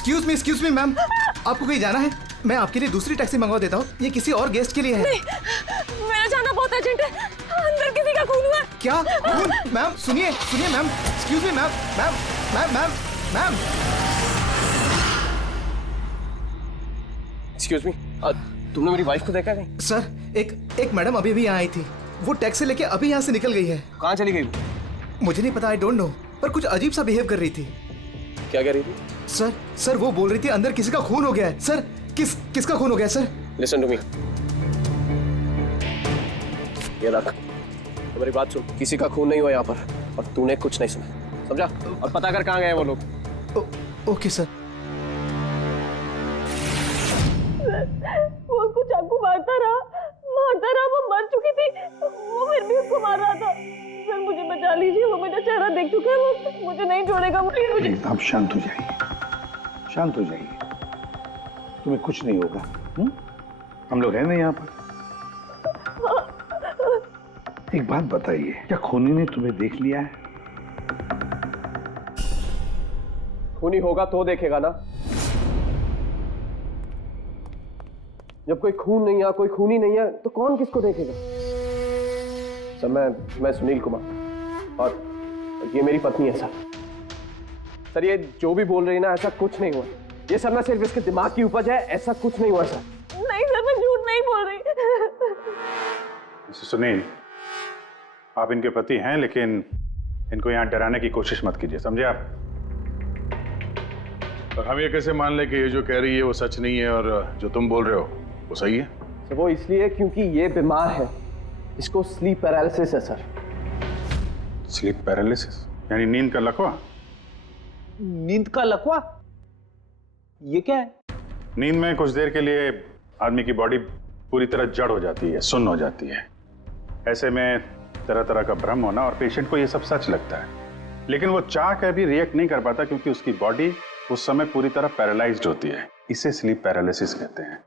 Excuse me ma'am, आपको कहीं जाना है? मैं आपके लिए दूसरी टैक्सी मंगवा देता हूँ, ये किसी और गेस्ट के लिए है। नहीं, मेरा जाना बहुत अर्जेंट है, अंदर किसी का खून हुआ। क्या खून? मैम सुनिए ma'am, excuse me ma'am, ma'am. Excuse me, तुमने मेरी वाइफ को देखा नहीं? सर एक मैडम अभी भी यहाँ आई थी, वो टैक्सी लेके अभी यहाँ से निकल गई है। कहाँ चली गई? मुझे नहीं पता, आई डोंट नो, पर कुछ अजीब सा बिहेव कर रही थी। क्या कह रही थी? सर वो बोल रही थी अंदर किसी का खून हो गया है। सर किसका खून हो गया सर? लिसन टू मी, ये रख, मेरी बात सुन, किसी का खून नहीं हुआ यहाँ पर, और तूने कुछ नहीं सुना, समझा? और पता कर कहाँ गए वो लोग। Okay sir. वो उसको चाकू मारता रहा, वो मर चुकी थी, वो फिर भी उसको मार रहा था। सर मुझे बचा लीजिए, वो मेरा चेहरा देख चुका है, वो मुझे नहीं छोड़ेगा, प्लीज मुझे। आप शांत हो जाइए, शांत हो जाइए, तुम्हें कुछ नहीं होगा। हम लोग हैं ना यहाँ पर। एक बात बताइए, क्या खूनी ने तुम्हें देख लिया है? खूनी होगा तो देखेगा ना, जब कोई खून नहीं है, कोई खूनी नहीं है, तो कौन किसको देखेगा? सर मैं सुनील कुमार, और ये मेरी पत्नी है सर। ये जो भी बोल रही है ना, ऐसा कुछ नहीं हुआ, ये सब ना सिर्फ इसके दिमाग की उपज है, ऐसा कुछ नहीं हुआ सर। नहीं सर, मैं झूठ नहीं बोल रही। मिस्टर सुनील, आप इनके पति हैं, लेकिन इनको यहाँ डराने की कोशिश मत कीजिए, समझे आप? और हम ये कैसे मान ले कि ये जो कह रही है वो सच नहीं है, और जो तुम बोल रहे हो वो सही है? सर वो इसलिए क्योंकि ये बीमार है, इसको स्लीप पैरालिसिस है सर। स्लीप पैरालिसिस यानी नींद का लकवा? नींद का लकवा? ये क्या है? नींद में कुछ देर के लिए आदमी की बॉडी पूरी तरह जड़ हो जाती है, सुन्न हो जाती है। ऐसे में तरह तरह का भ्रम होना, और पेशेंट को ये सब सच लगता है, लेकिन वो चाह कर भी रिएक्ट नहीं कर पाता, क्योंकि उसकी बॉडी उस समय पूरी तरह पैरालाइज्ड होती है। इसे स्लीप पैरालिसिस कहते हैं,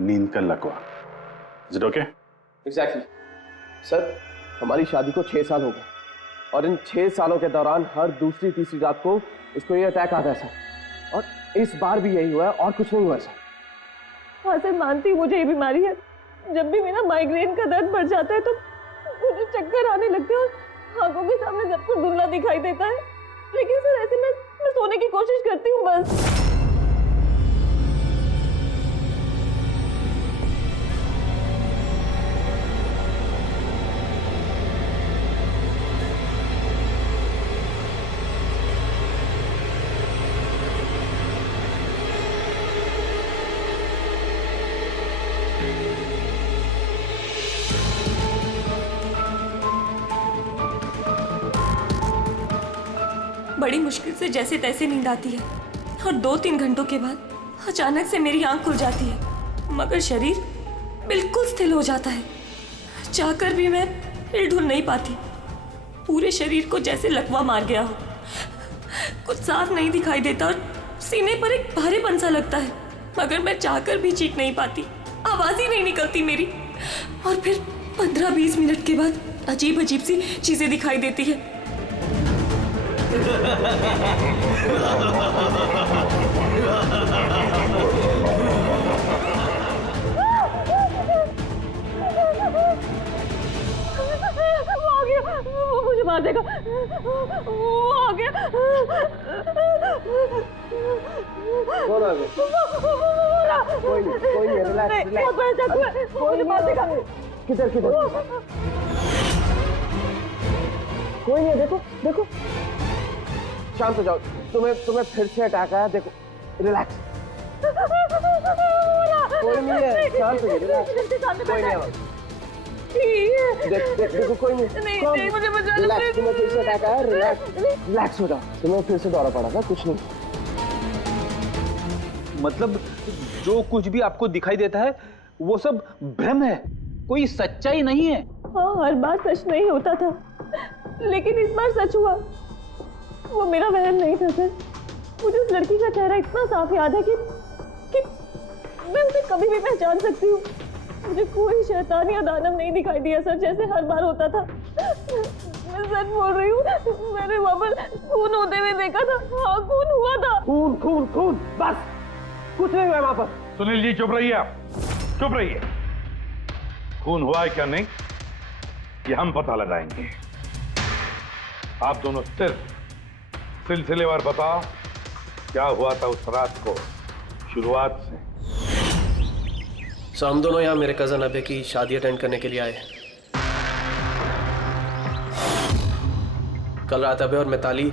नींद का लकवा। Is it okay? Exactly sir, हमारी शादी को 6 साल हो गए, और इन 6 सालों के दौरान हर दूसरी तीसरी रात को इसको ये अटैक आता है सर, और इस बार भी यही हुआ है, और कुछ नहीं हुआ सर। हाँ सर, मानती हूँ मुझे ये बीमारी है। जब भी मेरा माइग्रेन का दर्द बढ़ जाता है तो मुझे चक्कर आने लगते हैं, और आंखों के सामने सब कुछ धुंधला दिखाई देता है। लेकिन सर ऐसे में मैं सोने की कोशिश करती हूँ बस। बड़ी मुश्किल से जैसे तैसे नींद आती है, और 2-3 घंटों के बाद अचानक से मेरी आंख खुल जाती है, मगर शरीर बिल्कुल स्थिर हो जाता है। चाहकर भी मैं हिल-डुल नहीं पाती, पूरे शरीर को जैसे लकवा मार गया हो। कुछ साफ नहीं दिखाई देता, और सीने पर एक भारीपन सा लगता है, मगर मैं चाहकर भी चीख नहीं पाती, आवाज ही नहीं निकलती मेरी। और फिर 15-20 मिनट के बाद अजीब अजीब सी चीजें दिखाई देती है। वो आ गया, वो मुझे मार देगा, वो आ गया। कौन आ गया? कोई नहीं, रिलैक्स, बहुत बड़ा चाकू है, वो मुझे मार देगा। किधर? कोई नहीं है, देखो, शांत हो जाओ, तुम्हें फिर से अटैक आया, देखो, रिलैक्स, कोई नहीं है, शांत हो जाओ, रिलैक्स, कोई नहीं है, देखो कोई नहीं, मुझे बचा लो, रिलैक्स, तुम्हें फिर से अटैक आया, रिलैक्स हो जाओ, तुम्हें फिर से दौरा पड़ा था, कुछ नहीं। मतलब जो कुछ भी आपको दिखाई देता है वो सब भ्रम है, कोई सच्चाई नहीं है। हाँ, हर बार सच नहीं होता था, लेकिन इस बार सच हुआ। वो मेरा वहम नहीं था सर। मुझे उस लड़की का चेहरा इतना साफ याद है कि मैं उसे कभी भी पहचान सकती हूँ। मुझे कोई शैतान या दानव नहीं दिखाई दिया सर, जैसे हर बार होता था। मैं सच बोल रही हूँ, मैंने वहाँ पर खून होते हुए देखा था। हाँ, खून हुआ था। खून खून खून, बस कुछ नहीं हुआ वहां पर। सुनील जी चुप रहिए, आप चुप रहिए। खून हुआ है क्या नहीं ये हम पता लगाएंगे। आप दोनों सिर्फ सिलसिलेवार बताओ क्या हुआ था उस रात को शुरुआत से। सो हम दोनों यहाँ मेरे कजन अभय की शादी अटेंड करने के लिए आए। कल रात अभय और मिताली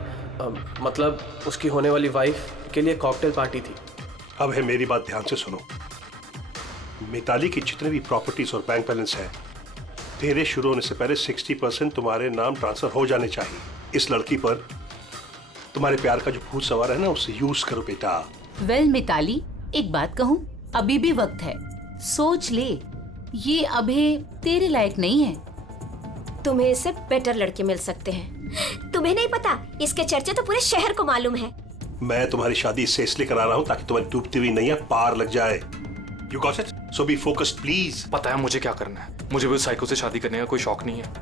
मतलब उसकी होने वाली वाइफ के लिए कॉकटेल पार्टी थी। अब है मेरी बात ध्यान से सुनो। मिताली की जितने भी प्रॉपर्टीज और बैंक बैलेंस है तेरे शुरू होने से पहले 60% तुम्हारे नाम ट्रांसफर हो जाने चाहिए। इस लड़की पर तुम्हारे प्यार का जो भूत सवार है ना उसे यूज करो बेटा। वेल मिताली, एक बात कहूँ, अभी भी वक्त है, सोच ले। ये अभी तेरे लायक नहीं है। तुम्हें इससे बेटर लड़के मिल सकते हैं। तुम्हें नहीं पता, इसके चर्चे तो पूरे शहर को मालूम है। मैं तुम्हारी शादी इससे इसलिए करा रहा हूँ ताकि तुम्हारी डूबती हुई नैया पार लग जाए। You got it? So be focused please. पता है मुझे क्या करना है। मुझे भी उस साइको से शादी करने का कोई शौक नहीं है।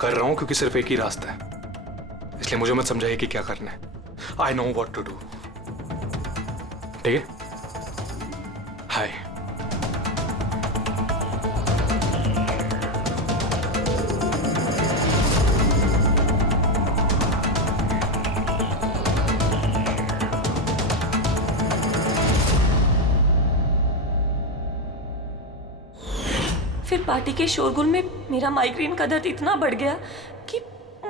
कर रहा हूँ क्योंकि सिर्फ एक ही रास्ता है, इसलिए मुझे मत समझाइए कि क्या करना है। I know what to do. ठीक है? हाय। फिर पार्टी के शोरगुल में मेरा माइग्रेन का दर्द इतना बढ़ गया कि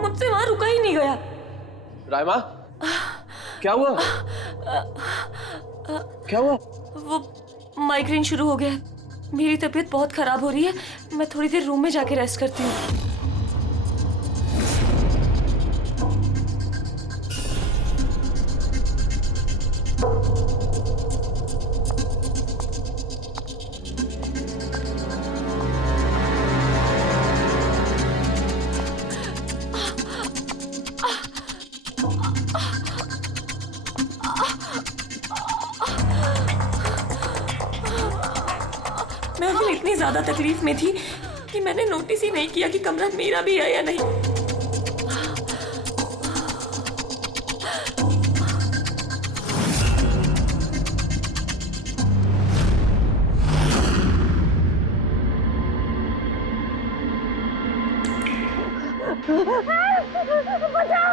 मुझसे वहां रुका ही नहीं गया। रायमा, क्या हुआ? क्या हुआ? वो माइग्रेन शुरू हो गया। मेरी तबीयत बहुत खराब हो रही है। मैं थोड़ी देर रूम में जाके रेस्ट करती हूँ। मैं अभी इतनी ज्यादा तकलीफ में थी कि मैंने नोटिस ही नहीं किया कि कमरा मेरा भी है या नहीं।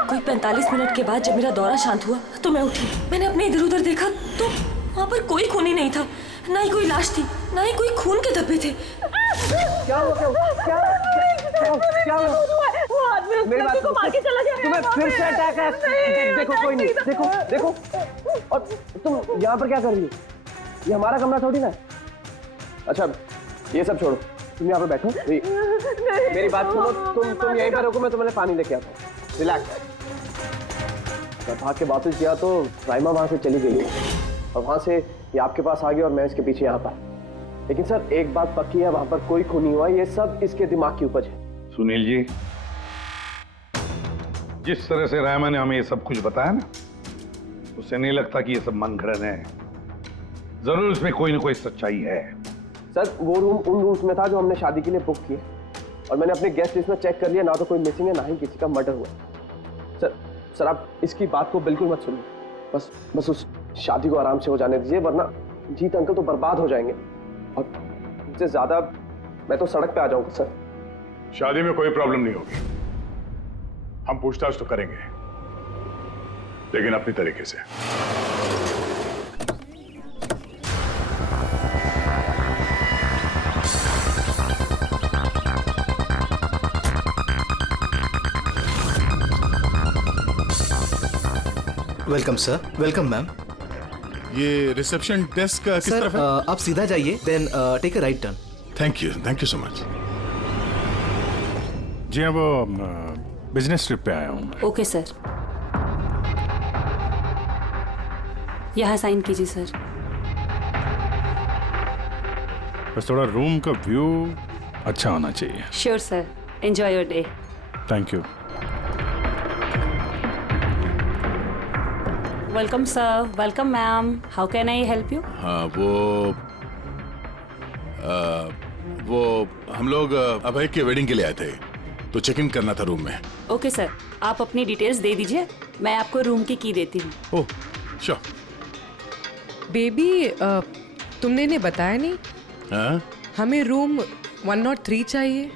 कोई 45 मिनट के बाद जब मेरा दौरा शांत हुआ तो मैं उठी। मैंने अपने इधर उधर देखा तो वहां पर कोई खून ही नहीं था, ना ही कोई लाश थी, ना ही कोई खून के धब्बे थे। क्या हुआ? क्या हुआ? मेरी बात को मार के चला गया। तुम्हें फिर से अटैक है। देखो कोई नहीं, देखो और तुम यहाँ पर क्या कर रही हो? ये हमारा कमरा थोड़ी ना है। अच्छा ये सब छोड़ो, तुम यहाँ पर बैठो। मेरी बात सुनो, तुम यहीं पर रुको, मैं तुम्हें पानी लेके आता हूँ। रिलैक्स। मैं भाग के वापस गया तो राइमा वहां से चली गई और वहां से ये आपके पास आ गया और मैं इसके पीछे यहाँ पर। लेकिन सर एक बात पक्की है, वहां पर कोई खून नहीं हुआ। ये सब इसके दिमाग की उपज है। सुनील जी, जिस तरह से रायमा ने हमें ये सब कुछ बताया ना, उससे नहीं लगता कि ये सब मन घड़न है। जरूर इसमें कोई ना कोई सच्चाई है। सर वो रूम उन रूम्स में था जो हमने शादी के लिए बुक किए और मैंने अपने गेस्ट लिस्ट में चेक कर लिया, ना तो कोई मिसिंग है ना ही किसी का मर्डर हुआ। सर आप इसकी बात को बिल्कुल मत सुनिए। बस उस शादी को आराम से हो जाने दीजिए, वरना जीत अंकल तो बर्बाद हो जाएंगे और इससे ज्यादा मैं तो सड़क पे आ जाऊंगा। सर शादी में कोई प्रॉब्लम नहीं होगी, हम पूछताछ तो करेंगे, लेकिन अपनी तरीके से। Welcome sir. Welcome ma'am. ये रिसेप्शन डेस्क किस सर तरफ है? आप सीधा जाइए, then take a right turn. Thank you so much. जी हाँ, वो बिजनेस ट्रिप पे आया हूँ मैं। ओके सर, यहाँ साइन कीजिए सर। बस थोड़ा रूम का व्यू अच्छा होना चाहिए। Sure sir, enjoy your day. Thank you. Welcome sir, welcome ma'am, how can I help you? हाँ वो हम लोग अभय के वेडिंग के लिए आए थे। तो चेक इन करना था रूम में। ओके सर, आप अपनी डिटेल्स दे दीजिए, मैं आपको रूम की की देती हूँ। Oh sure. बेबी तुमने इन्हें बताया नहीं? हाँ? हमें रूम 103 चाहिए।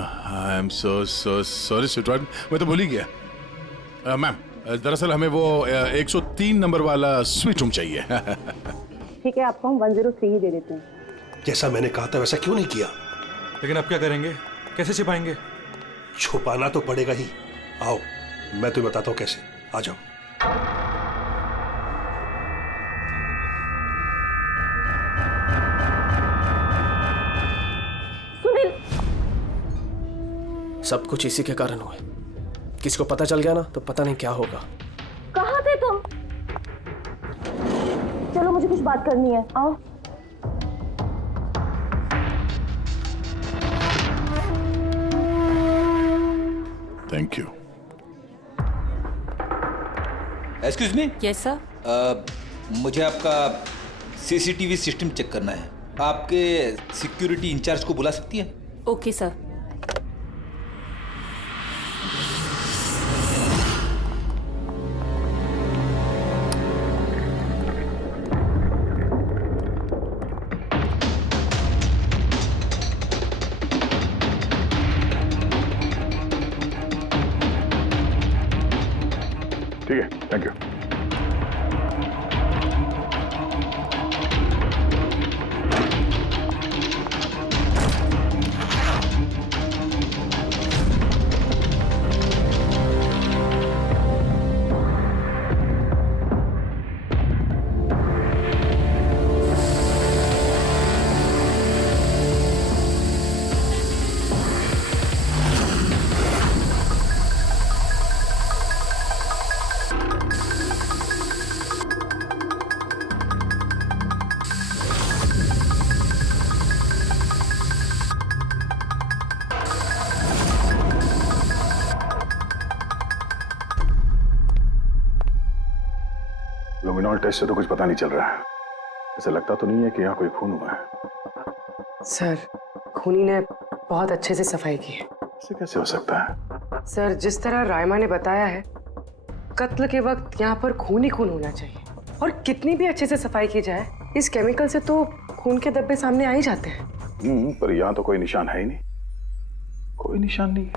I am so sorry sweetheart, मैं तो भूल ही गया। मैम दरअसल हमें वो 103 नंबर वाला स्वीट रूम चाहिए। ठीक है, आपको हम 103 ही दे देते हैं। जैसा मैंने कहा था वैसा क्यों नहीं किया? लेकिन अब क्या करेंगे, कैसे छिपाएंगे? छुपाना तो पड़ेगा ही। आओ मैं तुम्हें बताता हूँ कैसे। आ जाओ। सब कुछ इसी के कारण हुआ। किसी को पता चल गया ना तो पता नहीं क्या होगा। कहाँ थे तुम? चलो मुझे कुछ बात करनी है, आओ। Thank you. Excuse me. Yes sir. मुझे आपका सीसीटीवी सिस्टम चेक करना है। आपके सिक्योरिटी इंचार्ज को बुला सकती है? Okay sir. ठीक है, थैंक यू। लुमिनॉल टेस्ट से तो कुछ पता नहीं चल रहा है। ऐसा लगता तो नहीं है कि यहाँ कोई खून हुआ है। सर खूनी ने बहुत अच्छे से सफाई की है। ऐसे कैसे हो सकता है? सर जिस तरह रायमा ने बताया है, कत्ल के वक्त यहाँ पर खून ही खून होना चाहिए। और कितनी भी अच्छे से सफाई की जाए, इस केमिकल से तो खून के धब्बे सामने आ ही जाते हैं। पर यहाँ तो कोई निशान है ही नहीं। कोई निशान नहीं है।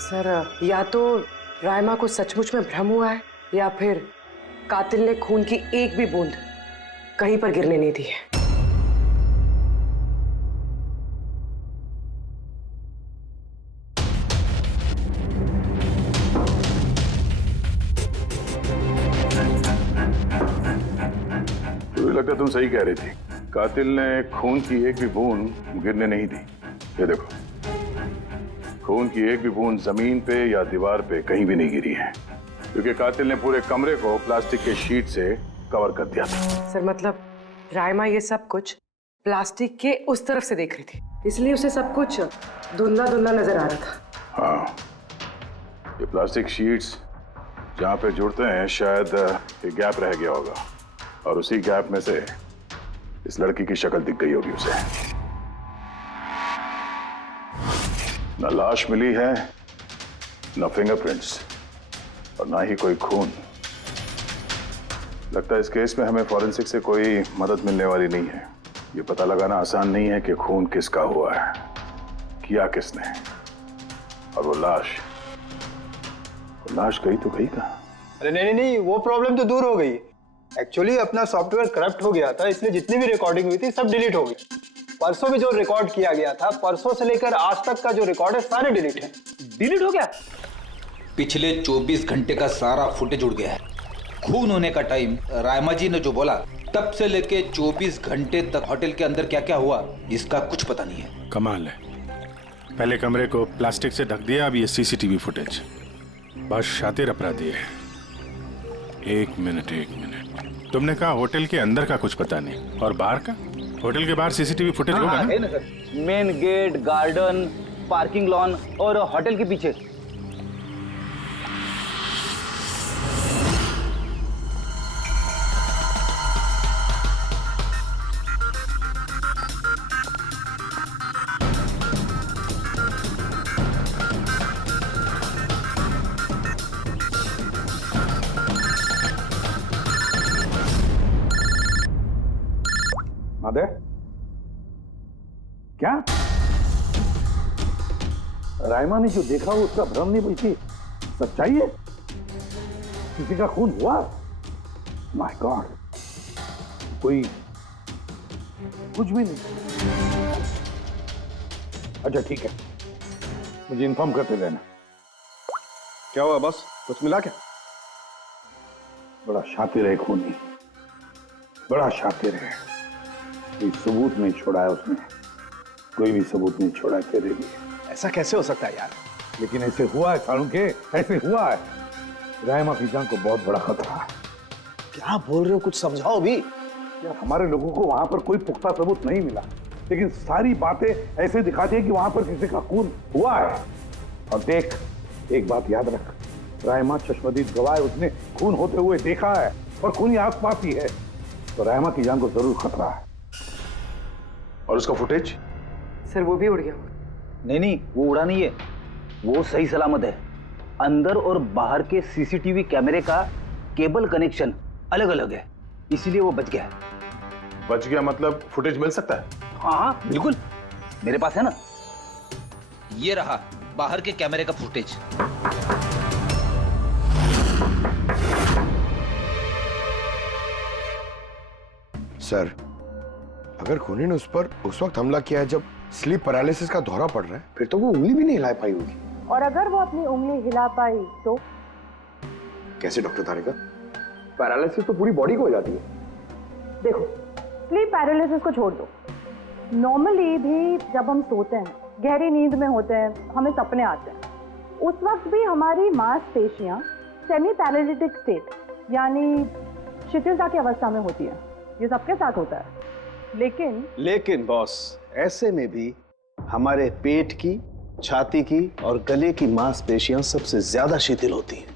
सर या तो रायमा को सचमुच में भ्रम हुआ है, या फिर कातिल ने खून की एक भी बूंद कहीं पर गिरने नहीं दी है। मुझे लगता है तुम सही कह रही थी। कातिल ने खून की एक भी बूंद गिरने नहीं दी। ये देखो, खून की एक भी बूंद जमीन पे या दीवार पे कहीं भी नहीं गिरी है, क्योंकि कातिल ने पूरे कमरे को प्लास्टिक के शीट से कवर कर दिया था। सर मतलब रायमा ये सब कुछ प्लास्टिक के उस तरफ से देख रही थी, इसलिए उसे सब कुछ धुंधला धुंधला नजर आ रहा था। हाँ, ये प्लास्टिक शीट्स जहाँ पे जुड़ते हैं शायद एक गैप रह गया होगा, और उसी गैप में से इस लड़की की शक्ल दिख गई होगी उसे। न लाश मिली है, न फिंगरप्रिंट्स, और ना ही कोई खून। लगता है इस केस में हमें फॉरेंसिक से कोई मदद मिलने वाली नहीं है। ये पता लगाना आसान नहीं है कि खून किसका हुआ है, किया किसने, और वो लाश गई तो गई कहाँ? अरे नहीं, वो प्रॉब्लम तो दूर हो गई। एक्चुअली अपना सॉफ्टवेयर करप्ट हो गया था, इसलिए जितनी भी रिकॉर्डिंग हुई थी सब डिलीट हो गई। परसों भी जो रिकॉर्ड किया गया था, परसों से लेकर आज तक का जो रिकॉर्ड है सारे डिलीट है। डिलीट हो गया? पिछले 24 घंटे का सारा फुटेज उड़ गया है। खून होने का टाइम रायमा जी ने जो बोला, तब से लेके 24 घंटे तक होटल के अंदर क्या क्या हुआ इसका कुछ पता नहीं है। कमाल है, पहले कमरे को प्लास्टिक से ढक दिया, अब ये सीसीटीवी फुटेज। बहुत शातिर अपराधी है। एक मिनट, तुमने कहा होटल के अंदर का कुछ पता नहीं, और बाहर का? होटल के बाहर सीसीटीवी फुटेज होगा ना? है ना sir, main gate, garden, parking lawn और होटल के पीछे। अबे क्या? रायमा ने जो देखा वो उसका भ्रम नहीं बल्कि सच्चाई है। किसी का खून हुआ? माय गॉड, कोई कुछ भी नहीं। अच्छा ठीक है, मुझे इन्फॉर्म करते रहना। क्या हुआ बॉस, कुछ मिला क्या? बड़ा शातिर है खूनी, बड़ा शातिर है। कोई सबूत नहीं छोड़ा है उसने, कोई भी सबूत नहीं छोड़ा तेरे लिए। ऐसा कैसे हो सकता है यार? लेकिन ऐसे हुआ है सालुंके, ऐसे हुआ है। रायमा की जान को बहुत बड़ा खतरा है। क्या बोल रहे हो, कुछ समझाओ भी। यार हमारे लोगों को वहां पर कोई पुख्ता सबूत नहीं मिला, लेकिन सारी बातें ऐसे दिखाती है कि वहां पर किसी का खून हुआ है। और देख, एक बात याद रख, रायमा चश्मदीद गवाह है, उसने खून होते हुए देखा है और खूनी आसपास ही है, तो रायमा की जान को जरूर खतरा है। और उसका फुटेज? सर वो भी उड़ गया। नहीं, वो उड़ा नहीं है, वो सही सलामत है। अंदर और बाहर के सीसीटीवी कैमरे का केबल कनेक्शन अलग अलग है, इसीलिए वो बच गया। बच गया मतलब फुटेज मिल सकता है? हाँ बिल्कुल, मेरे पास है ना। ये रहा बाहर के कैमरे का फुटेज। सर, अगर खूनी ने उस पर उस वक्त हमला किया है जब स्लीप पैरालिसिस का दौरा पड़ रहा है, फिर तो वो उंगली भी नहीं हिला पाई होगी। और अगर वो अपनी उंगली हिला पाई तो? कैसे डॉक्टर तारिका? पैरालिसिस तो पूरी बॉडी को हो जाती है। देखो, स्लीप पैरालिसिस को छोड़ दो, नॉर्मली भी जब हम सोते हैं, गहरी नींद में होते हैं, हमें सपने आते हैं, उस वक्त भी हमारी मांसपेशियां सेमी पैरालिटिक स्टेट यानी शिथिलता की अवस्था में होती है। ये सबके साथ होता है। लेकिन बॉस, ऐसे में भी हमारे पेट की, छाती की और गले की मांसपेशियां सबसे ज्यादा शिथिल होती हैं।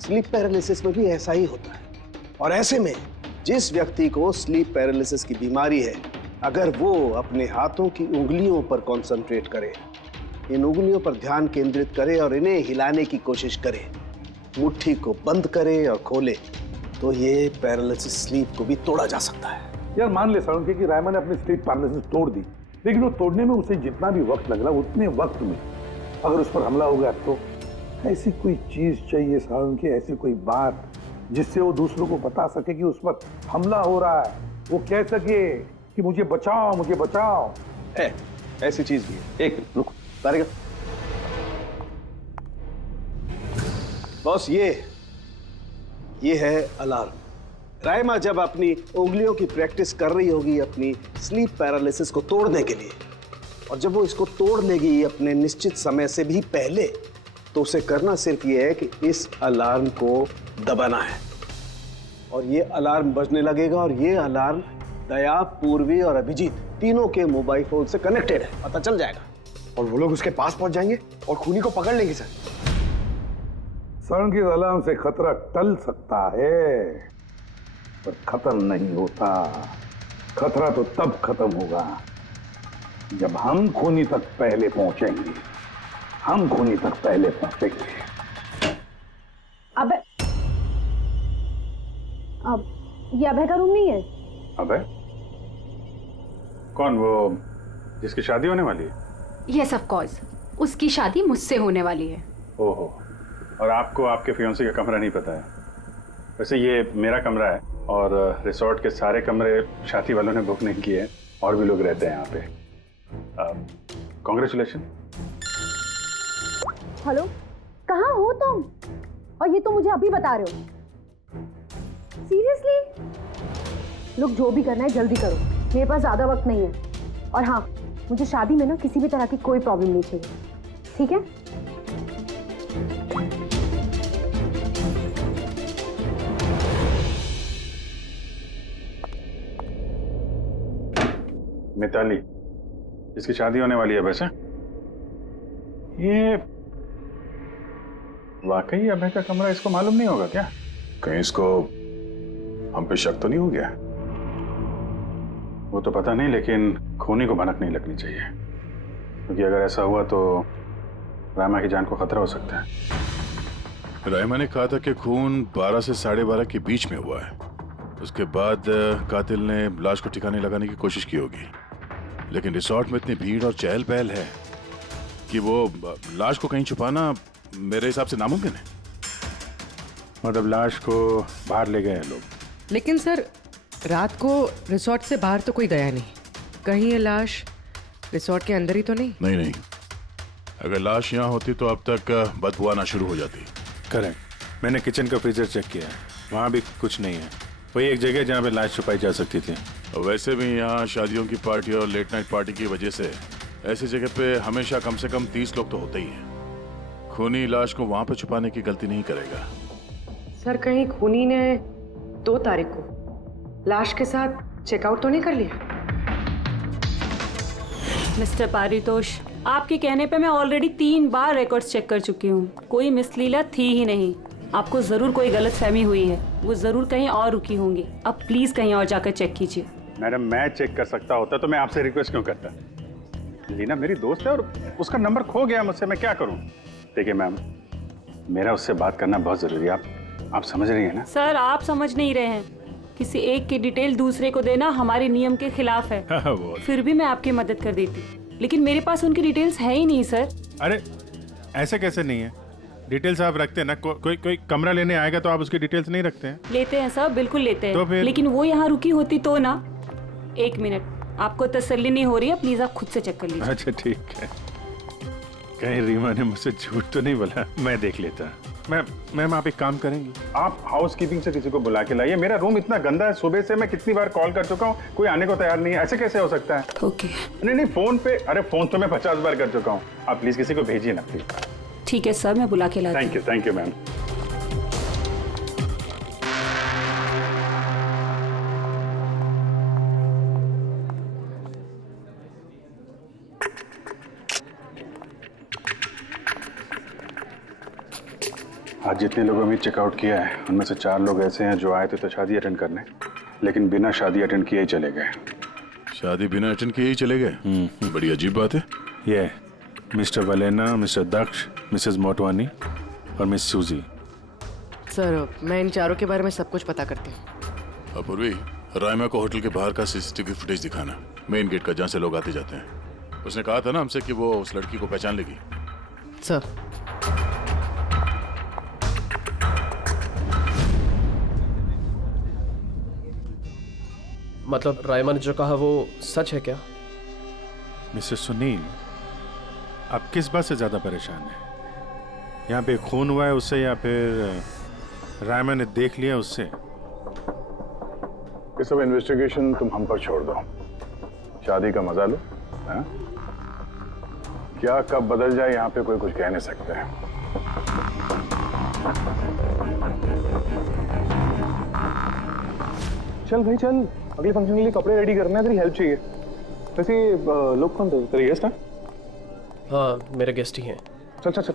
स्लीप पैरालिसिस में भी ऐसा ही होता है। और ऐसे में जिस व्यक्ति को स्लीप पैरालिसिस की बीमारी है, अगर वो अपने हाथों की उंगलियों पर कंसंट्रेट करे, इन उंगलियों पर ध्यान केंद्रित करे और इन्हें हिलाने की कोशिश करे, मुट्ठी को बंद करे और खोले, तो ये पैरालिसिस स्लीप को भी तोड़ा जा सकता है। यार मान ले सालुंके कि रायमा ने अपनी स्लीप पैरालिसिस तोड़ दी, लेकिन वो तोड़ने में उसे जितना भी वक्त लग रहा, उतने वक्त में अगर उस पर हमला हो गया तो ऐसी कोई चीज चाहिए सालुंके, ऐसी कोई बात जिससे वो दूसरों को बता सके कि उस पर हमला हो रहा है, वो कह सके कि मुझे बचाओ, मुझे बचाओ। है, ऐसी चीज भी है। एक मिनट रुको तारिका। बॉस, ये है अलार्म। रायमा जब अपनी उंगलियों की प्रैक्टिस कर रही होगी अपनी स्लीप पैरालिसिस को तोड़ने के लिए, और जब वो इसको तोड़ लेगी अपने निश्चित समय से भी पहले, तो उसे करना सिर्फ ये है कि इस अलार्म को दबाना है, और ये अलार्म बजने लगेगा। और ये अलार्म दया, पूर्वी और अभिजीत तीनों के मोबाइल फोन से कनेक्टेड है, पता चल जाएगा। और वो लोग उसके पास पहुंच जाएंगे और खूनी को पकड़ लेंगे। सर, सालुंके अलार्म से खतरा टल सकता है, पर खत्म नहीं होता। खतरा तो तब खत्म होगा जब हम खूनी तक पहले पहुंचेंगे। हम खूनी तक पहले पहुंचेंगे। अब ये अभय का रूम नहीं है? अभय? कौन? वो जिसकी शादी होने वाली है? यस ऑफ कोर्स, उसकी शादी मुझसे होने वाली है। ओहो, और आपको आपके फियांसे का कमरा नहीं पता है? वैसे ये मेरा कमरा है और रिसोर्ट के सारे कमरे शादी वालों ने बुक नहीं किए, और भी लोग रहते हैं यहाँ पे। कॉन्ग्रेचुलेशन। हेलो, कहाँ हो तुम? और ये तो मुझे अभी बता रहे हो? सीरियसली? लोग जो भी करना है जल्दी करो, मेरे पास ज्यादा वक्त नहीं है। और हाँ, मुझे शादी में ना किसी भी तरह की कोई प्रॉब्लम नहीं चाहिए, ठीक है? मिताली, जिसकी शादी होने वाली है। वैसे ये वाकई अभय का कमरा इसको मालूम नहीं होगा क्या? कहीं इसको हम पे शक तो नहीं हो गया? वो तो पता नहीं, लेकिन खूनी को भनक नहीं लगनी चाहिए, क्योंकि अगर ऐसा हुआ तो रायमा की जान को खतरा हो सकता है। रायमा ने कहा था कि खून 12 से 12:30 के बीच में हुआ है। उसके बाद कातिल ने लाश को ठिकाने लगाने की कोशिश की होगी, लेकिन रिसोर्ट में इतनी भीड़ और चहल पहल है कि वो लाश को कहीं छुपाना मेरे हिसाब से नामुमकिन है। मतलब लाश को बाहर ले गए हैं लोग। लेकिन सर, रात को रिसोर्ट से बाहर तो कोई गया नहीं, कहीं ये लाश रिसोर्ट के अंदर ही तो नहीं? नहीं, अगर लाश यहाँ होती तो अब तक बदबू आना शुरू हो जाती। करेक्ट। मैंने किचन का फ्रीजर चेक किया है, वहाँ भी कुछ नहीं है। वही एक जगह जहाँ पे लाश छुपाई जा सकती थी। और वैसे भी यहाँ शादियों की पार्टी और लेट नाइट पार्टी की वजह से ऐसी जगह पे हमेशा कम से कम 30 लोग तो होते ही हैं। खूनी लाश को वहाँ पे छुपाने की गलती नहीं करेगा। सर, कहीं खूनी ने 2 तारीख को लाश के साथ चेकआउट तो नहीं कर लिया? मिस्टर पारितोष, आपके कहने पे मैं ऑलरेडी 3 बार रिकॉर्ड्स चेक कर चुकी हूँ, कोई मिसलीला थी ही नहीं। आपको जरूर कोई गलतफहमी हुई है, वो जरूर कहीं और रुकी होंगी। अब प्लीज कहीं और जाकर चेक कीजिए। मैडम, मैं चेक कर सकता होता तो मैं आपसे रिक्वेस्ट क्यों करता? लीना मेरी दोस्त है और उसका नंबर खो गया मुझसे, मैं क्या करूं? देखिए मैम, मेरा उससे बात करना बहुत जरूरी है। आप समझ रही हैं ना? सर, आप समझ नहीं रहे हैं। किसी एक की डिटेल दूसरे को देना हमारे नियम के खिलाफ है। फिर भी मैं आपकी मदद कर देती, लेकिन मेरे पास उनकी डिटेल्स है ही नहीं सर। अरे ऐसे कैसे नहीं है? डिटेल्स आप रखते हैं ना। कोई कमरा लेने आएगा तो आप उसकी डिटेल्स नहीं रखते हैं? लेते हैं सर, बिल्कुल लेते हैं। तो फिर? लेकिन वो यहाँ रुकी होती तो ना। 1 मिनट, आपको तसल्ली नहीं हो रही है, प्लीज आप खुद से चेक कर लीजिए। अच्छा ठीक है। कहीं रीमा ने मुझसे झूठ तो नहीं बोला? मैं देख लेता। मैम आप एक काम करेंगी, आप हाउस कीपिंग से किसी को बुला के लाइए। मेरा रूम इतना गंदा है, सुबह से मैं कितनी बार कॉल कर चुका हूँ, कोई आने को तैयार नहीं है। ऐसे कैसे हो सकता है? ओके। नहीं, फोन पे, अरे फोन तो मैं 50 बार कर चुका हूँ। आप प्लीज किसी को भेजिए ना प्लीज। ठीक है सर, मैं बुला के लाती हूँ। Thank you ma'am. आज जितने लोगों ने चेकआउट किया है उनमें से 4 लोग ऐसे हैं जो आए थे तो शादी अटेंड करने, लेकिन बिना शादी अटेंड किए ही चले गए। शादी बिना अटेंड किए ही चले गए? बड़ी अजीब बात है। ये मिस्टर वलेना, मिस्टर दक्ष, मिसेस मोटवानी और मिस सूजी। सर, मैं इन चारों के बारे में सब कुछ पता करती हूँ। अपूर्वी, रायमा को होटल के बाहर का सीसीटीवी फुटेज दिखाना, मेन गेट का, जहाँ से लोग आते जाते हैं। उसने कहा था ना हमसे कि वो उस लड़की को पहचान लेगी। सर, मतलब रायमा ने जो कहा वो सच है क्या? मिस्टर सुनील, आप किस बात से ज्यादा परेशान हैं? यहाँ पे खून हुआ है उससे या फिर रायमा ने देख लिया उससे? ये सब इन्वेस्टिगेशन तुम हम पर छोड़ दो, शादी का मजा लो। हाँ? क्या कब बदल जाए यहाँ पे कोई कुछ कह नहीं सकते हैं। चल भाई चल, अगले फंक्शन के लिए कपड़े रेडी करने हैं, तेरी हेल्प चाहिए। वैसे लोग कौन थे? तेरे गेस्ट हैं? हाँ, मेरे गेस्ट ही हैं। चल चल चल।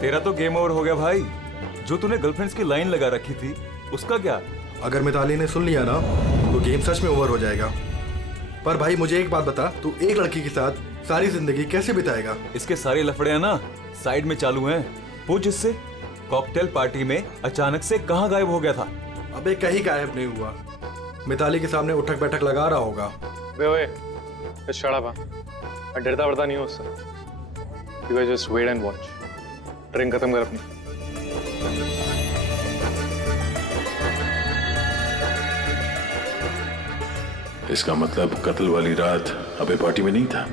तेरा तो गेम ओवर हो गया भाई। जो तूने गर्लफ्रेंड्स की लाइन लगा रखी थी उसका क्या? अगर मिताली ने सुन लिया ना तो गेम सच में ओवर हो जाएगा। पर भाई मुझे एक बात बता, तू एक लड़की के साथ सारी जिंदगी कैसे बिताएगा? इसके सारे लफड़े हैं ना साइड में चालू हैं। पूछ इससे, कॉकटेल पार्टी में अचानक से कहाँ गायब हो गया था? अबे कहीं गायब नहीं हुआ, मिताली के सामने उठक बैठक लगा रहा होगा। वे शट अप। मैं डरता वरता नहीं हूँ उससे। You guys just wait and watch. Drink खत्म कर अपनी। इसका मतलब कत्ल वाली रात अबे पार्टी में नहीं था।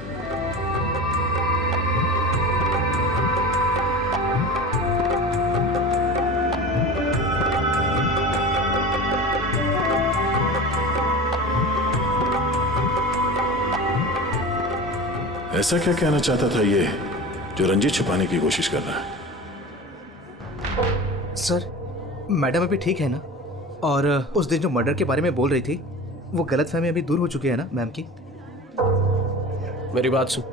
ऐसा क्या कहना चाहता था ये जो रंजित छुपाने की कोशिश कर रहा है? सर, मैडम अभी ठीक है ना? और उस दिन जो मर्डर के बारे में बोल रही थी वो गलतफहमी अभी दूर हो चुकी है ना मैम की? मेरी बात सुन,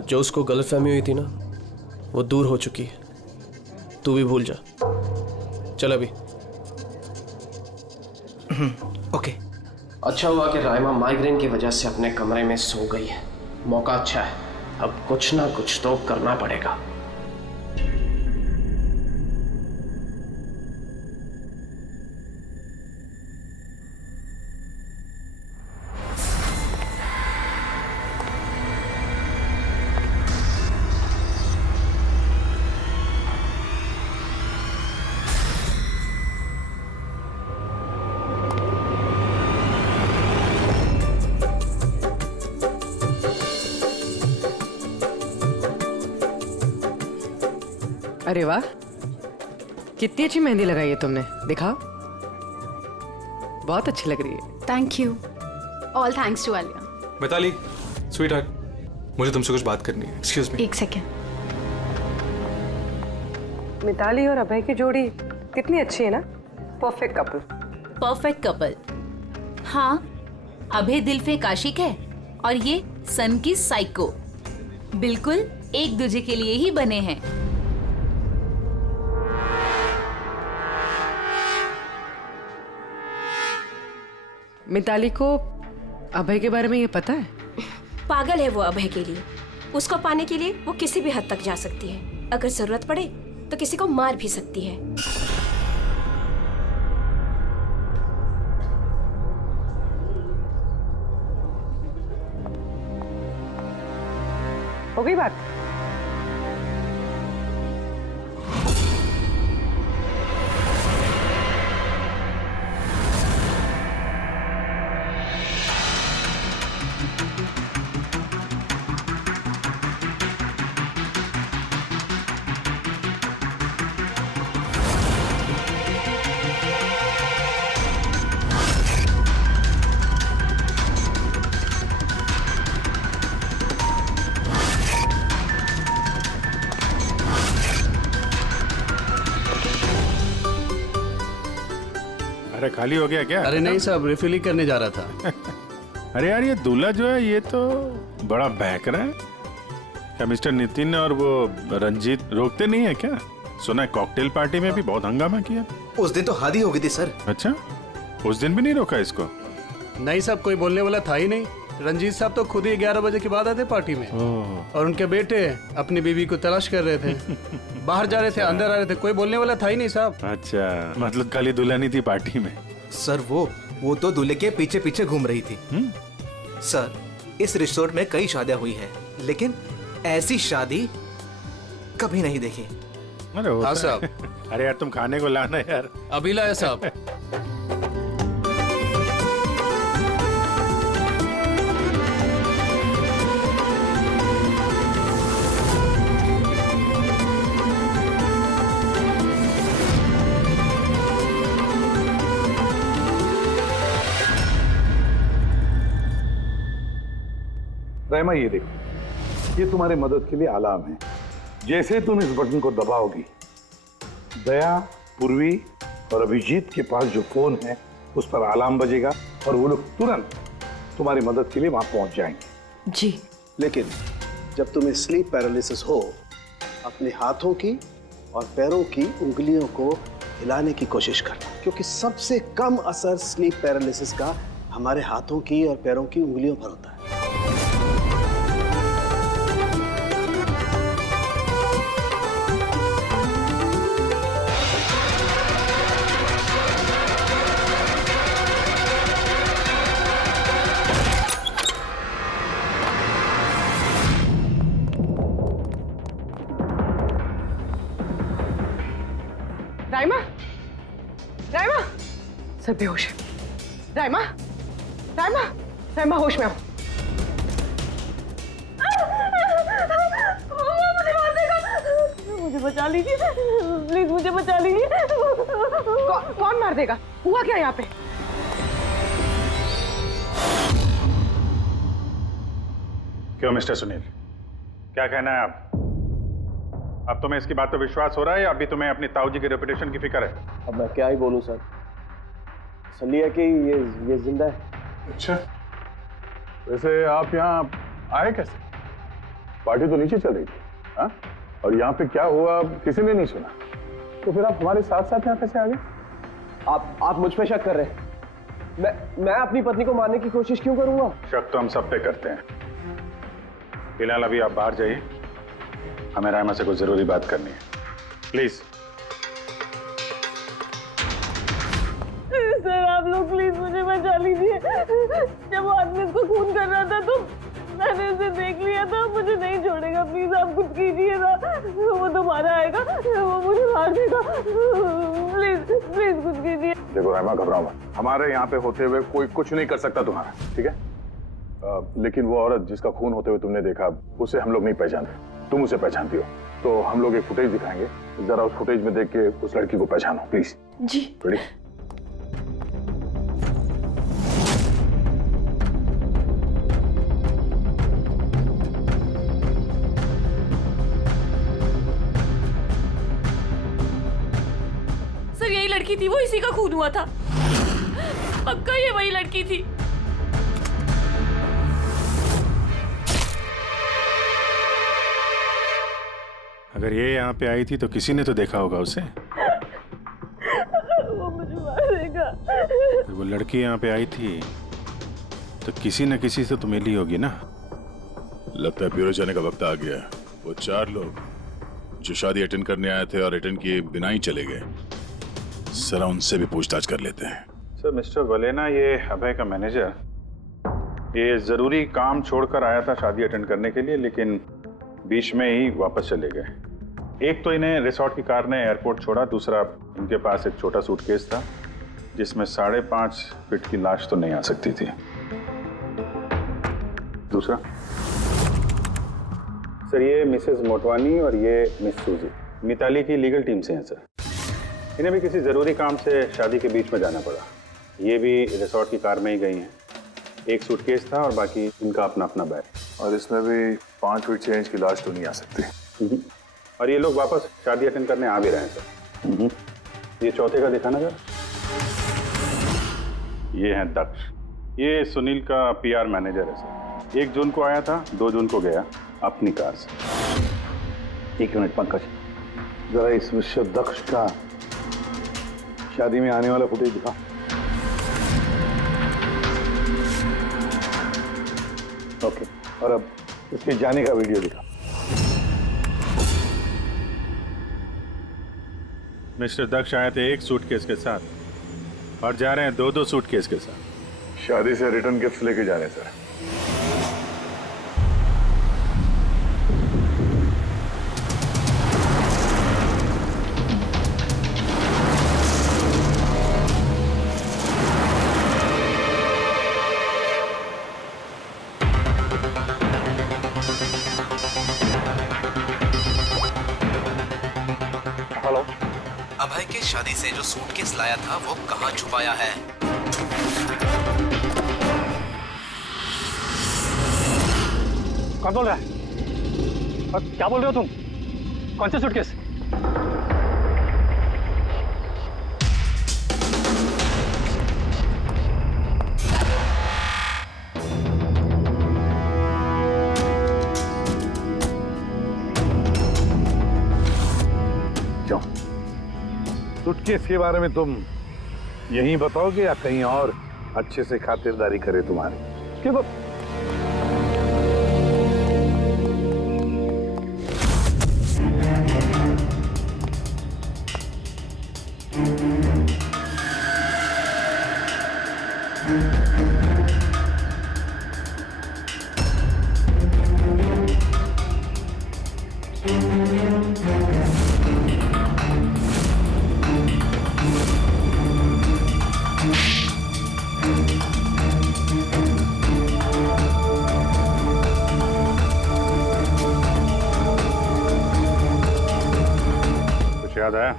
जो उसको गलतफहमी हुई थी ना वो दूर हो चुकी है। तू भी भूल जा। चल अभी। ओके। अच्छा हुआ कि राइमा माइग्रेन की वजह से अपने कमरे में सो गई है। मौका अच्छा है, अब कुछ ना कुछ तो करना पड़ेगा। अरे वाह, कितनी अच्छी मेहंदी लगाई है तुमने, दिखाओ। बहुत अच्छी लग रही है। Thank you. All thanks to Alia. Mitali, sweetheart, मुझे तुमसे कुछ बात करनी है। Excuse me. एक सेकेंड। मिताली और अभय की जोड़ी कितनी अच्छी है ना, परफेक्ट कपल। Perfect couple. हाँ, अभय दिल पे आशिक है और ये सन की साइको। बिल्कुल एक दूजे के लिए ही बने हैं। मिताली को अभय के बारे में ये पता है? पागल है वो अभय के लिए। उसको पाने के लिए वो किसी भी हद तक जा सकती है। अगर जरूरत पड़े तो किसी को मार भी सकती है। हो गई बात? अरे खाली हो गया क्या? अरे नहीं साहब, रिफिल ही करने जा रहा था। अरे यार ये दूल्हा जो है ये तो बड़ा बहक रहा है। क्या मिस्टर नितिन और वो रंजीत रोकते नहीं है क्या? सुना है कॉकटेल पार्टी में भी बहुत हंगामा किया। उस दिन तो हादी हो गई थी सर। अच्छा, उस दिन भी नहीं रोका इसको? नहीं साहब, कोई बोलने वाला था ही नहीं। रंजीत साहब तो खुद ही 11 बजे के बाद आते पार्टी में। और उनके बेटे अपनी बीवी को तलाश कर रहे थे। बाहर जा रहे थे, अंदर आ रहे थे, कोई बोलने वाला था ही नहीं साहब। अच्छा, मतलब खाली दुल्हन ही थी पार्टी में? सर वो तो दूल्हे के पीछे पीछे घूम रही थी। सर, इस रिसोर्ट में कई शादियां हुई हैं, लेकिन ऐसी शादी कभी नहीं देखी। अरे हाँ साहब। अरे यार तुम खाने को लाना यार। अभी लाया साहब। रहमा ये देखो, ये तुम्हारे मदद के लिए अलार्म है। जैसे तुम इस बटन को दबाओगी, दया, पूर्वी और अभिजीत के पास जो फोन है उस पर अलार्म बजेगा और वो लोग तुरंत तुम्हारी मदद के लिए वहां पहुंच जाएंगे। जी। लेकिन जब तुम्हें स्लीप पैरालिसिस हो, अपने हाथों की और पैरों की उंगलियों को हिलाने की कोशिश करना, क्योंकि सबसे कम असर स्लीप पैरालिसिस का हमारे हाथों की और पैरों की उंगलियों पर होता है। राइमा, राइमा, सब बेहोश है। राइमा, राइमा, राइमा होश में आओ। मुझे बचा लीजिए, प्लीज मुझे बचा लीजिए। कौन मार देगा? हुआ क्या यहाँ पे? क्यों मिस्टर सुनील, क्या कहना है आप? अब तुम्हें इसकी बात पे विश्वास हो रहा है या अभी तुम्हें अपनी ताऊ जी की रेपुटेशन की फिक्र है? अब मैं क्या ही बोलूं सर, असली है कि ये जिंदा है। अच्छा, वैसे आप यहाँ आए कैसे? पार्टी तो नीचे चल रही थी, हाँ? और यहाँ पे क्या हुआ किसी ने नहीं सुना? तो फिर आप हमारे साथ साथ यहाँ कैसे आ गए? आप मुझ पे शक कर रहे हैं? मैं अपनी पत्नी को मारने की कोशिश क्यों करूंगा? शक तो हम सब पे करते हैं। फिलहाल अभी आप बाहर जाइए, हमें रायमा से कुछ जरूरी बात करनी है, प्लीज। सर आप लोग प्लीज मुझे बचा लीजिए। जब वो आदमी इसको खून कर रहा था तो मैंने उसे देख लिया था, मुझे नहीं छोड़ेगा, प्लीज आप कुछ कीजिए ना। वो दोबारा आएगा, वो मुझे मार देगा, प्लीज प्लीज कुछ कीजिए। देखो रायमा, घबराओ मत, हमारे यहाँ पे होते हुए कोई कुछ नहीं कर सकता तुम्हारा, ठीक है? लेकिन वो औरत जिसका खून होते हुए तुमने देखा, उसे हम लोग नहीं पहचानते, तुम उसे पहचानती हो, तो हम लोग एक फुटेज दिखाएंगे, जरा उस फुटेज में देख के उस लड़की को पहचानो प्लीज। जी। रेडी? सर यही लड़की थी, वो इसी का खून हुआ था, पक्का ये वही लड़की थी। अगर ये यहाँ पे आई थी तो किसी ने तो देखा होगा उसे। वो मुझे मार देगा। अगर वो लड़की यहाँ पे आई थी तो किसी न किसी से तो मिली होगी ना। लगता है ब्यूरो जाने का वक्त आ गया। वो 4 लोग जो शादी अटेंड करने आए थे और अटेंड किए बिना ही चले गए, जरा उनसे भी पूछताछ कर लेते हैं। सर मिस्टर वलेना, ये अभय का मैनेजर, ये जरूरी काम छोड़कर आया था शादी अटेंड करने के लिए, लेकिन बीच में ही वापस चले गए। एक तो इन्हें रिसोर्ट की कार ने एयरपोर्ट छोड़ा, दूसरा इनके पास एक छोटा सूटकेस था जिसमें 5.5 फीट की लाश तो नहीं आ सकती थी। दूसरा सर, ये मिसेस मोटवानी और ये मिस सूजी मिताली की लीगल टीम से हैं सर। इन्हें भी किसी ज़रूरी काम से शादी के बीच में जाना पड़ा। ये भी रिसोर्ट की कार में ही गई हैं। एक सूटकेस था और बाकी इनका अपना अपना बैग। और इसमें भी 5 फीट 6 इंच की लाश तो नहीं आ सकती। और ये लोग वापस शादी अटेंड करने आ भी रहे हैं सर। ये चौथे का दिखाना सर। ये हैं दक्ष, ये सुनील का पीआर मैनेजर है सर। 1 जून को आया था, 2 जून को गया अपनी कार से। 1 मिनट पंकज, जरा इस मिस्टर दक्ष का शादी में आने वाला फुटेज दिखा। ओके, और अब इसके जाने का वीडियो दिखा। मिस्टर दक्ष आए थे 1 सूटकेस के साथ और जा रहे हैं 2-2 सूटकेस के साथ। शादी से रिटर्न गिफ्ट लेके जाने सर। अभय के शादी से जो सूटकेस लाया था वो कहाँ छुपाया है? कौन बोल रहा है? और क्या बोल रहे हो तुम? कौन से सूटकेस? क्यों? सूटकेस के बारे में तुम यहीं बताओगे या कहीं और अच्छे से खातिरदारी करे तुम्हारी? क्यों? याद आया?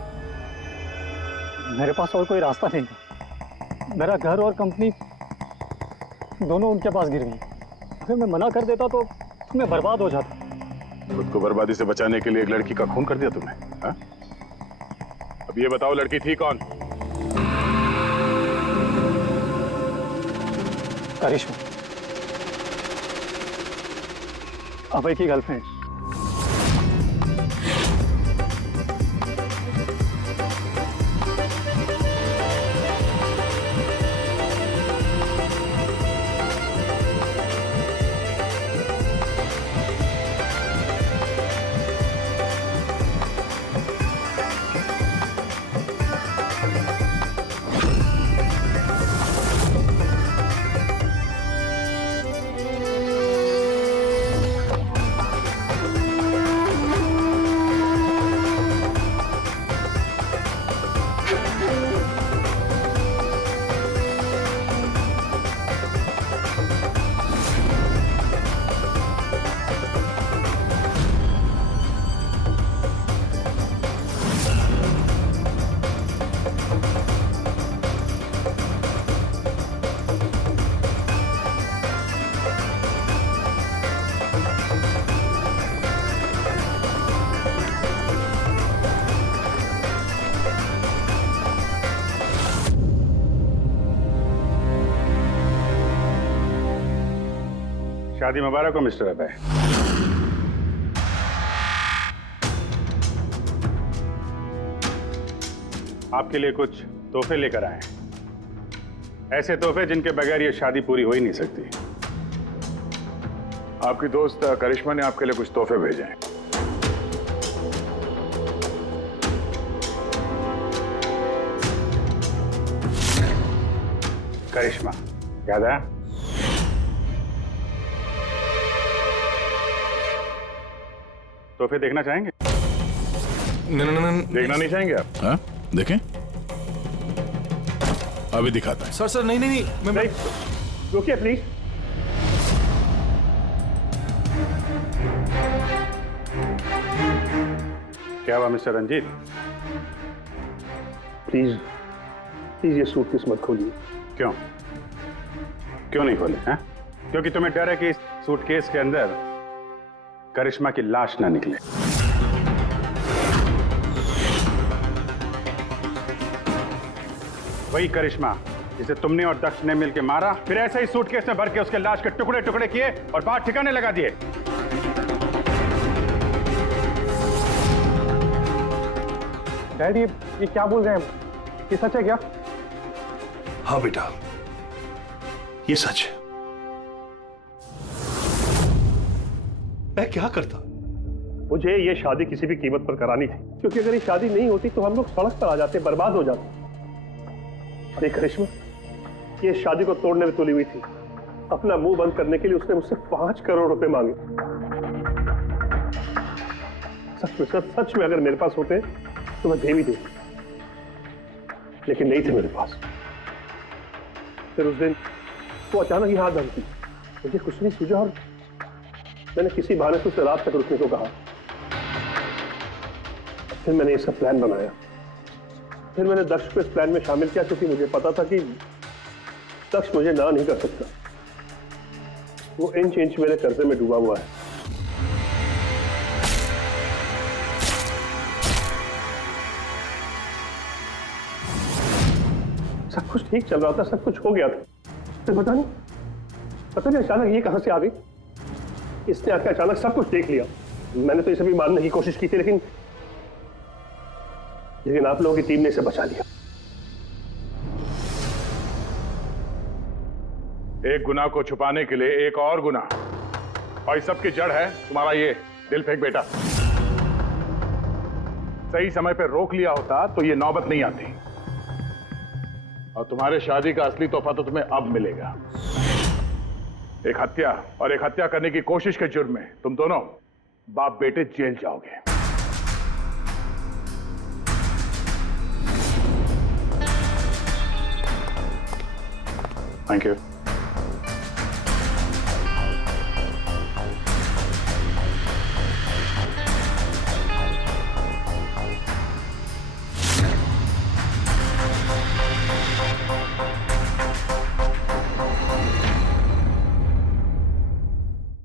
मेरे पास और कोई रास्ता नहीं था। मेरा घर और कंपनी दोनों उनके पास गिर गई। अगर मैं मना कर देता तो मैं बर्बाद हो जाता। खुद को बर्बादी से बचाने के लिए एक लड़की का खून कर दिया तुमने, हाँ? अब ये बताओ लड़की थी कौन? करिश्मा, अभय की गर्लफ्रेंड। शादी मुबारक हो मिस्टर अभय। आपके लिए कुछ तोहफे लेकर आए हैं, ऐसे तोहफे जिनके बगैर ये शादी पूरी हो ही नहीं सकती। आपकी दोस्त करिश्मा ने आपके लिए कुछ तोहफे भेजे हैं। करिश्मा, याद आया? तोहफे देखना चाहेंगे? देखना नहीं चाहेंगे आप? हाँ, देखें। अभी दिखाता है। सर नहीं नहीं नहीं, मैं रुकिए प्लीज। क्या हुआ मिस्टर रंजीत? प्लीज प्लीज ये सूटकेस मत खोलिए। क्यों? क्यों नहीं खोले? हैं? क्योंकि तुम्हें डर है कि इस सूटकेस के अंदर करिश्मा की लाश ना निकले। वही करिश्मा जिसे तुमने और दक्ष ने मिलकर मारा, फिर ऐसे ही सूटकेस में भर के उसके लाश के टुकड़े टुकड़े किए और बाहर ठिकाने लगा दिए। डैड ये क्या बोल रहे हैं? ये सच है क्या? हाँ बेटा, ये सच है। मैं क्या करता? मुझे ये शादी किसी भी कीमत पर करानी थी, क्योंकि अगर ये शादी नहीं होती तो हम लोग सड़क पर आ जाते, बर्बाद हो जाते। अरे करिश्मा, ये शादी को तोड़ने में तुली हुई थी। अपना मुंह बंद करने के लिए उसने मुझसे 5 करोड़ रुपए मांगे। सच में अगर मेरे पास होते तो मैं दे भी देती, लेकिन नहीं थे मेरे पास। फिर उस दिन वो अचानक ही हाथ धमकी, मुझे कुछ नहीं सूझा और मैंने किसी बहाने से उसे रात तक रुकने को कहा। फिर मैंने इसका प्लान बनाया। फिर मैंने दक्ष को इस प्लान में शामिल किया, क्योंकि मुझे पता था कि दक्ष मुझे ना नहीं कर सकता। वो इंच इंच मेरे कर्जे में डूबा हुआ है। सब कुछ ठीक चल रहा था, सब कुछ हो गया था, फिर पता नहीं अचानक ये कहां से आ गई। इसने आके अचानक सब कुछ देख लिया। मैंने तो इसे भी मारने की कोशिश की थी, लेकिन आप लोगों की टीम ने इसे बचा लिया। एक गुनाह को छुपाने के लिए एक और गुनाह, और इस सब की जड़ है तुम्हारा ये दिल फेंक बेटा। सही समय पर रोक लिया होता तो ये नौबत नहीं आती, और तुम्हारे शादी का असली तोहफा तो तुम्हें अब मिलेगा। एक हत्या और एक हत्या करने की कोशिश के जुर्म में तुम दोनों बाप बेटे जेल जाओगे। Thank you.